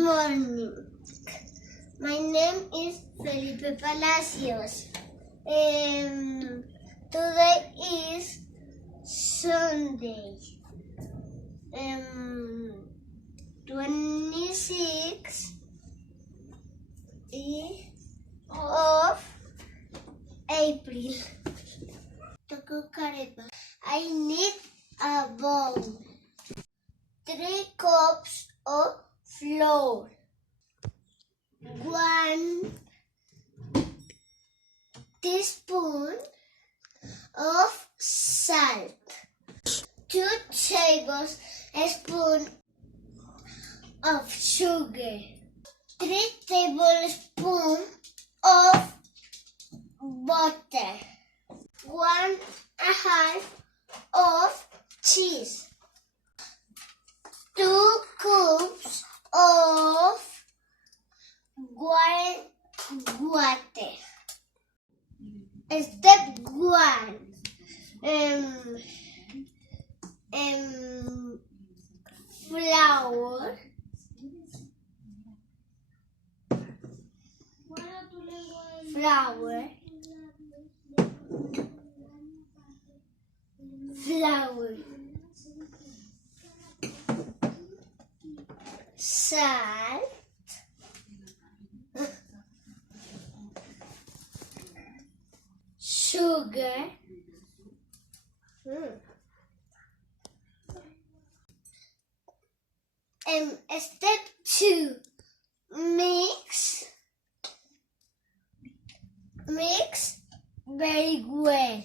morning. My name is Felipe Palacios. Today is Sunday. 26 of April. To cook arepas, I need a bowl, 3 cups of flour, 1 teaspoon of salt, 2 tablespoons of sugar, 3 tablespoons of butter, 1/2 of cheese, 2 cups of water. Step 1. Flour. Salt. Sugar. Step 2. Mix very well.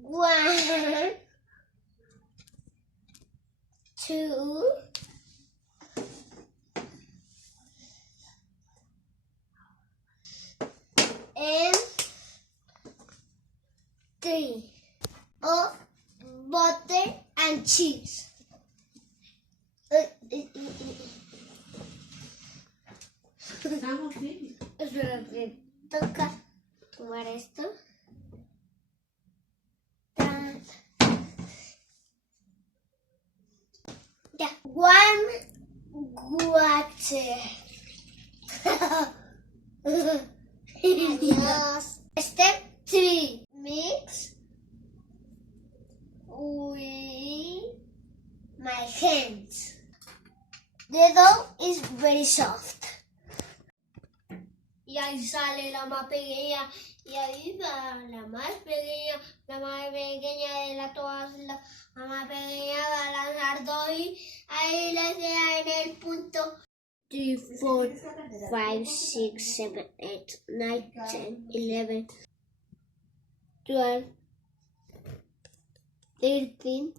1, 2, 3 of butter and cheese. Espera, que toca tomar esto. Ya. 1 water. Adiós. Step 3. Mix with my hands. The dough is very soft. Y ahí sale la más pequeña, y ahí va la más pequeña de la todas, la más pequeña va a lanzar dos y ahí le queda en el punto 3, 4, 5, 6, 7, 8, 9, 10, 11, 12, 13,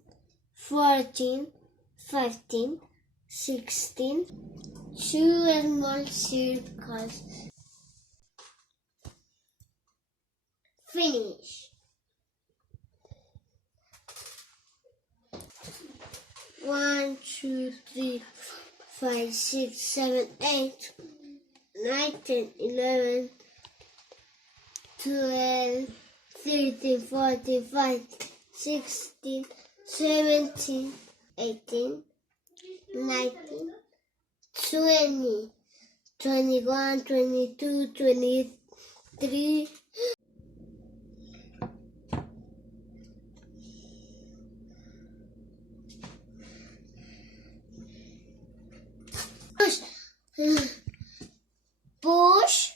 14, 15, 16, 2 small circles. Finish. 1, 2, 3, 4, 5, 6, 7, 8, 9, 10, 11, 12, 13, 14, 15, 16, 17, 18, 19, 20, 21, 22, 23. Push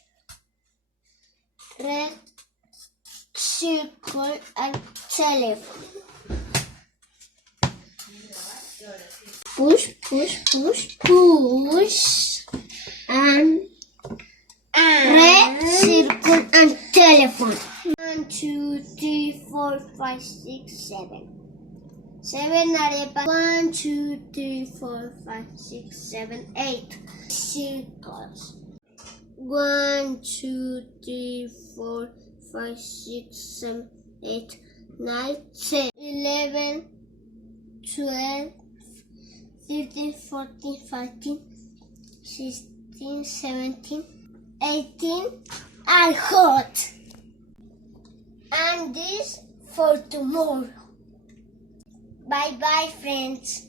red circle and telephone. Push and red circle and telephone. 1, 2, 3, 4, 5, 6, 7. 7 arepas. 1, 2, 3, 4, 5, 6, 7, 8 circles. 1, 2, 3, 4, 5, 6, 7, 8, 9, 10, 11, 12, 13, 14, 15, 16, 17, 18 are hot. And this for tomorrow. Bye bye, friends.